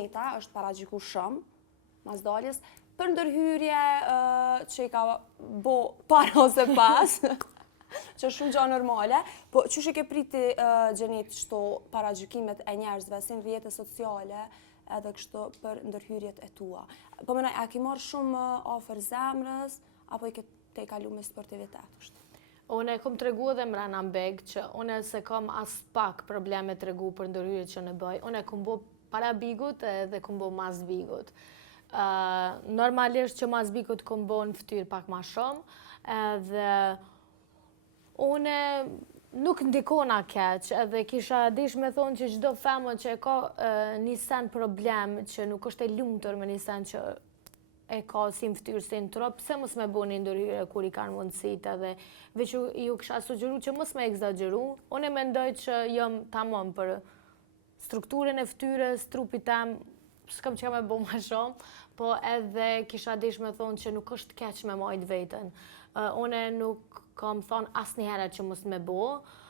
Gjeneta është paraqyku shumë, mas daljes, për ndërhyrje që i ka bo para ose pas, që është shumë gjë normale, po qysh e ke priti Gjenet çto paragjykimet e njerëzve si në rrjete sociale edhe kështu për ndërhyrjet e tua. Po mënoj, a ki marrë shumë afër zemrës apo i ke te kalu me sportivitet kështu? Unë e kom tregu edhe mrena në beg që unë se kom as pak probleme tregu për ndërhyrjet që në bëj. Unë e kom bo para bigut edhe kom bo mas bigut. Normalisht që mas bigut kom bo në fytyrë pak ma shumë edhe unë nuk ndikona keq edhe kisha dish me thonë që çdo femër që e ka një sen problem që nuk është e lumtur me një sen që e ka si në fytyrë si në trup, pse mos me bo një ndërhyrje kur i kanë mundësit edhe veç ju kisha sugjeru që mos me egzageru. Unë e mendoj që jam tamam për strukturën e fytyrës, trupit tem, s'kam që me bo ma shumë, po edhe kisha dish me thonë që nuk është keq me majt veten. Unë nuk kam thonë asnjëherë që mos me bo,